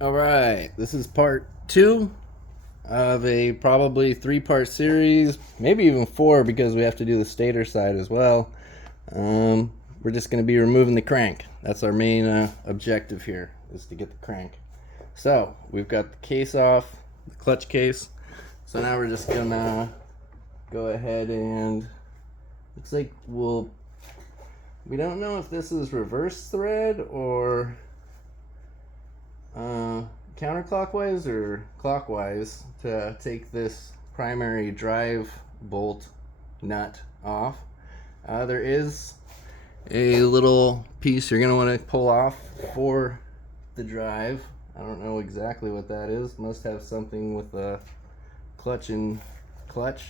Alright, this is part 2 of a probably 3-part series, maybe even 4 because we have to do the stator side as well. We're just going to be removing the crank. That's our main objective here, is to get the crank. So, we've got the case off, the clutch case. So now we're just going to go ahead and, looks like we don't know if this is reverse thread or counterclockwise or clockwise to take this primary drive bolt nut off. There is a little piece you're going to want to pull off for the drive. I don't know exactly what that is. Must have something with the clutch and clutch,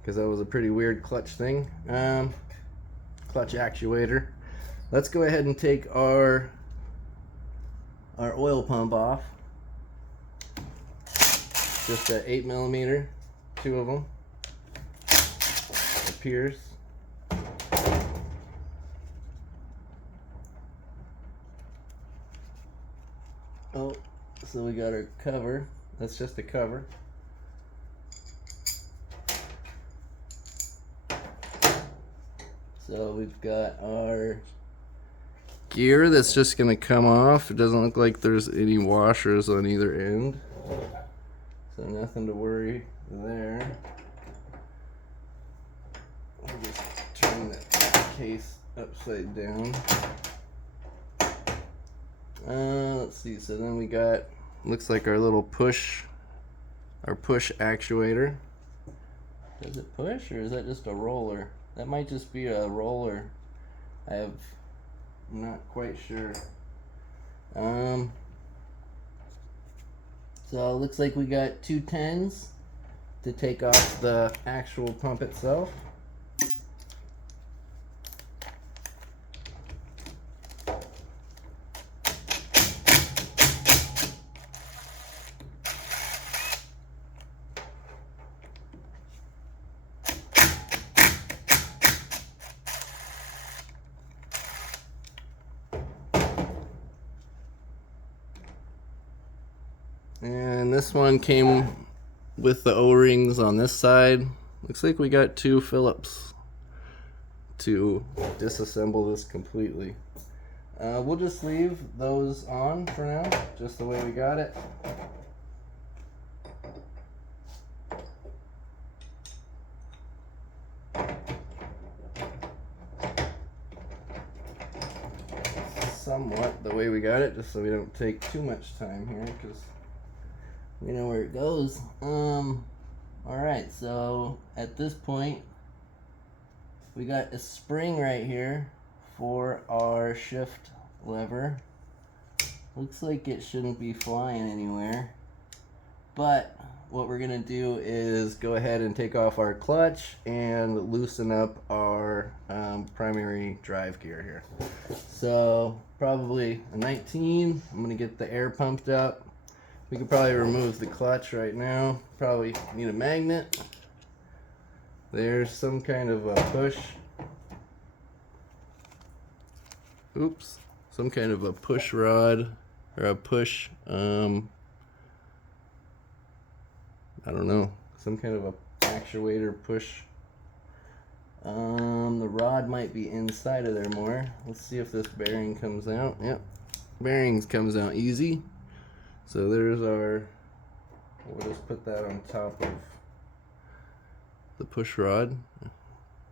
because that was a pretty weird clutch thing. Clutch actuator. Let's go ahead and take our oil pump off. Just a 8mm, 2 of them. A Pierce. Oh, so we got our cover. That's just a cover. So we've got our gear that's just going to come off. It doesn't look like there's any washers on either end, so nothing to worry there. I'll just turn the case upside down. Let's see, so then we got, looks like our little push actuator. Does it push, or is that just a roller? That might just be a roller. I'm not quite sure. So it looks like we got 2 10s to take off the actual pump itself. And this one came with the O-rings on this side. Looks like we got 2 Phillips to disassemble this completely. We'll just leave those on for now, just the way we got it. Somewhat the way we got it, just so we don't take too much time here, because we know where it goes. Alright, so at this point we got a spring right here for our shift lever. Looks like it shouldn't be flying anywhere, but what we're gonna do is go ahead and take off our clutch and loosen up our primary drive gear here. So probably a 19. I'm gonna get the air pumped up. We could probably remove the clutch right now. Probably need a magnet. There's some kind of a push. Oops. Some kind of a push rod or a push, I don't know. Some kind of a actuator push. The rod might be inside of there more. Let's see if this bearing comes out. Yep. Bearings comes out easy. So there's our, we'll just put that on top of the push rod,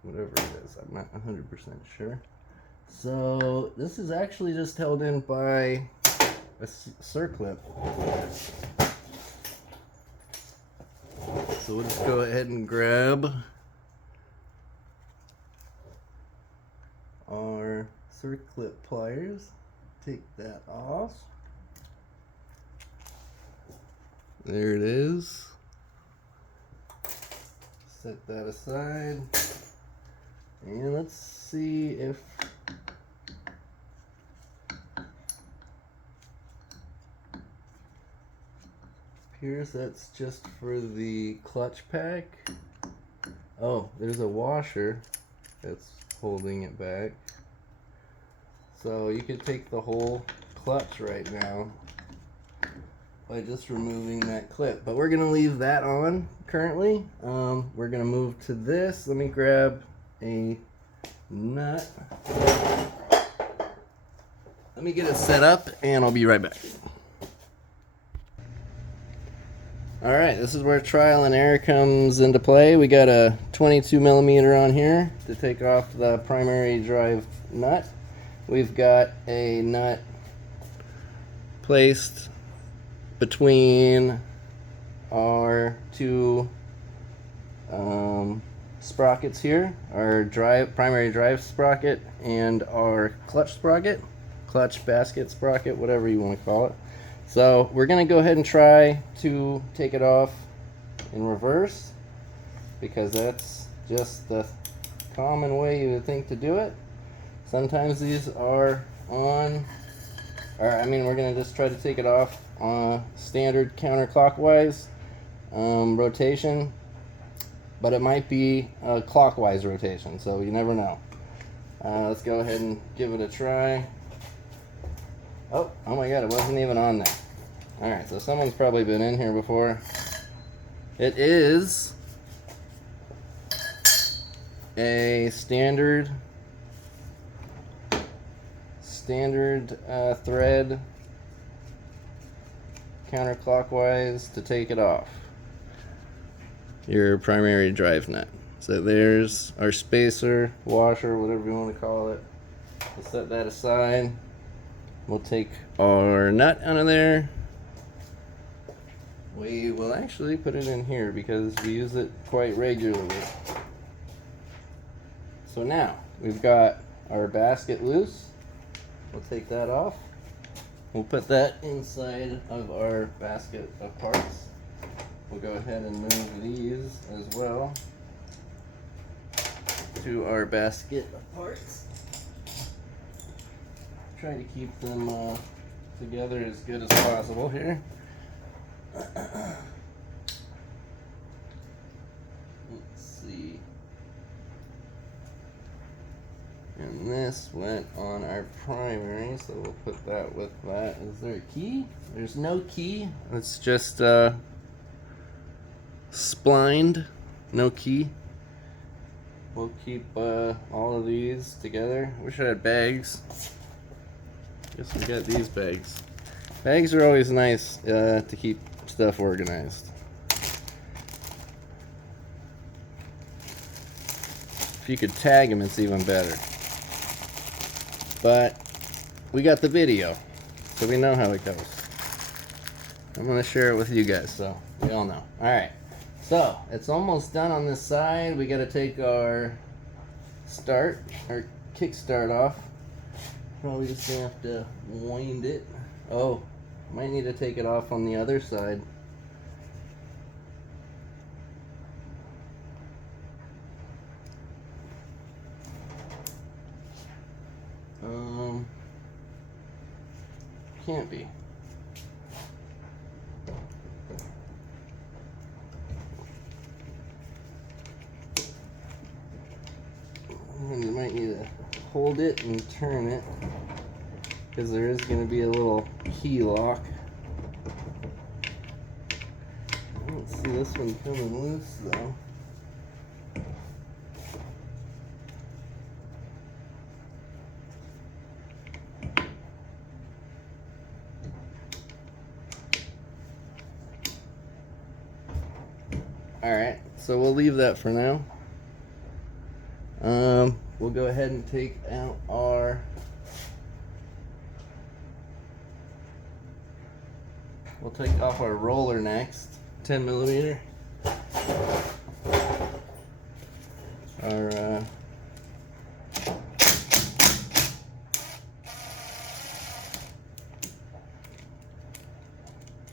whatever it is, I'm not 100% sure. So this is actually just held in by a circlip. So we'll just go ahead and grab our circlip pliers, take that off. There it is. Set that aside. And let's see if Pierce, that's just for the clutch pack. Oh, there's a washer that's holding it back. So you could take the whole clutch right now by just removing that clip. But we're gonna leave that on currently. We're gonna move to this. Let me grab a nut. Let me get it set up and I'll be right back. Alright, this is where trial and error comes into play. We got a 22 millimeter on here to take off the primary drive nut. We've got a nut placed between our two sprockets here, our primary drive sprocket and our clutch sprocket, clutch basket sprocket, whatever you want to call it. So we're going to go ahead and try to take it off in reverse, because that's just the common way you would think to do it. Sometimes these are on, we're going to just try to take it off on standard counterclockwise rotation, but it might be a clockwise rotation, so you never know. Let's go ahead and give it a try. Oh my god, it wasn't even on there. Alright, so someone's probably been in here before. It is a standard thread counterclockwise to take it off your primary drive nut. So there's our spacer, washer, whatever you want to call it. We'll set that aside. We'll take our nut out of there. We will actually put it in here because we use it quite regularly. So now we've got our basket loose. We'll take that off. We'll put that inside of our basket of parts. We'll go ahead and move these as well to our basket of parts. Try to keep them together as good as possible here. Let's see. And this went on our primary, so we'll put that with that. Is there a key? There's no key. It's just splined, no key. We'll keep all of these together. Wish I had bags. Guess we got these bags. Bags are always nice to keep stuff organized. If you could tag them, it's even better. But we got the video, so we know how it goes. I'm going to share it with you guys, so we all know. Alright, so it's almost done on this side. We got to take our kickstart off. Probably just gonna have to wind it. Oh, might need to take it off on the other side. Can't be. And you might need to hold it and turn it, because there is going to be a little key lock. I don't see this one coming loose though. Alright, so we'll leave that for now. We'll go ahead and take out our we'll take off our roller next, 10 millimeter. Our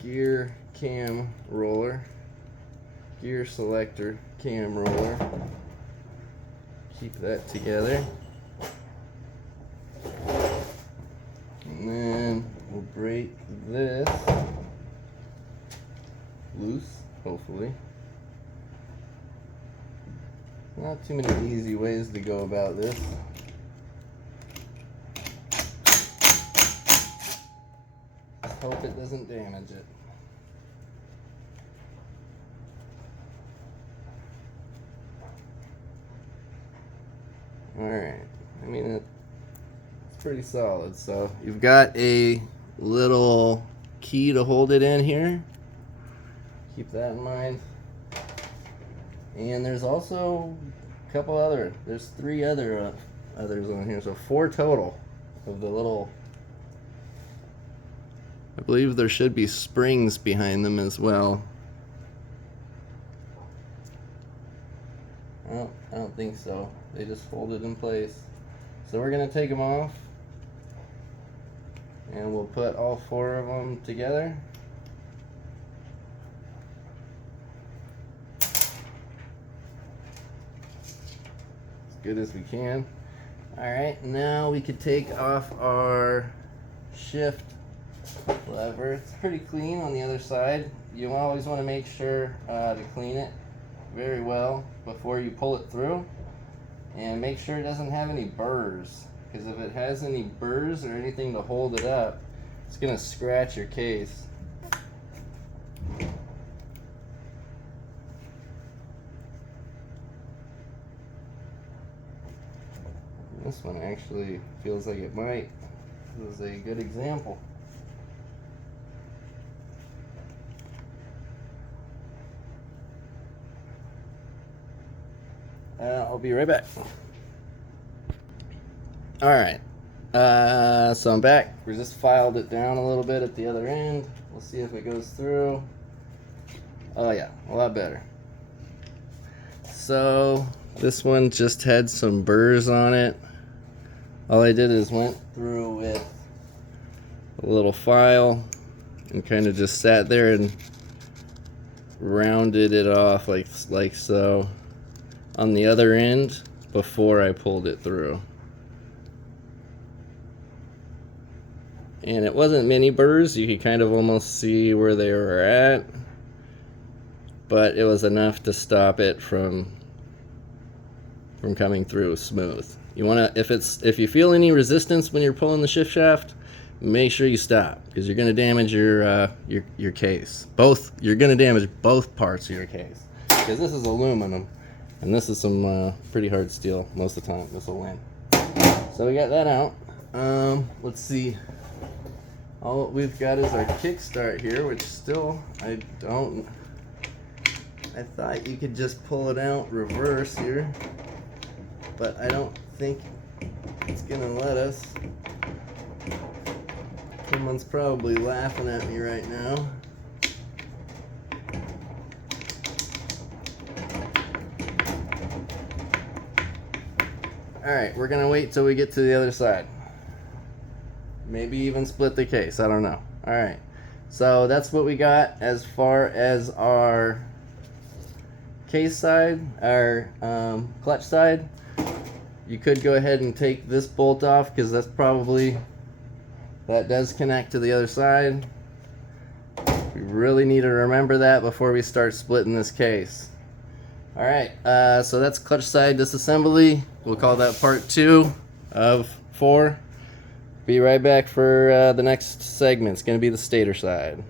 gear cam roller, gear selector cam roller. Keep that together. And then we'll break this loose, hopefully. Not too many easy ways to go about this. Just hope it doesn't damage it. Alright, I mean it's pretty solid. So you've got a little key to hold it in here. Keep that in mind. And there's also a couple other, there's 3 others on here, so 4 total of the little, I believe there should be springs behind them as well. Oh, I don't think so. They just hold it in place. So we're going to take them off and we'll put all 4 of them together. As good as we can. Alright, now we could take off our shift lever. It's pretty clean on the other side. You always want to make sure to clean it very well before you pull it through, and make sure it doesn't have any burrs, because if it has any burrs or anything to hold it up, it's going to scratch your case. This one actually feels like it might. This is a good example. I'll be right back. Alright, so I'm back. We just filed it down a little bit at the other end. We'll see if it goes through. Oh yeah, a lot better. So this one just had some burrs on it. All I did is went through with a little file and kind of just sat there and rounded it off like so on the other end before I pulled it through. And it wasn't many burrs, you could kind of almost see where they were at, but it was enough to stop it from coming through smooth. You want to, if you feel any resistance when you're pulling the shift shaft, make sure you stop, because you're going to damage your case. You're going to damage both parts of your case, because this is aluminum and this is some pretty hard steel. Most of the time this will win. So we got that out. Let's see. All we've got is our kickstart here, which still I thought you could just pull it out reverse here, but I don't think it's gonna let us. Someone's probably laughing at me right now. Alright, we're gonna wait till we get to the other side. Maybe even split the case, I don't know. Alright, so that's what we got as far as our case side, our clutch side. You could go ahead and take this bolt off, because that does connect to the other side. We really need to remember that before we start splitting this case. Alright, so that's clutch side disassembly. We'll call that part 2 of 4. Be right back for the next segment. It's going to be the stator side.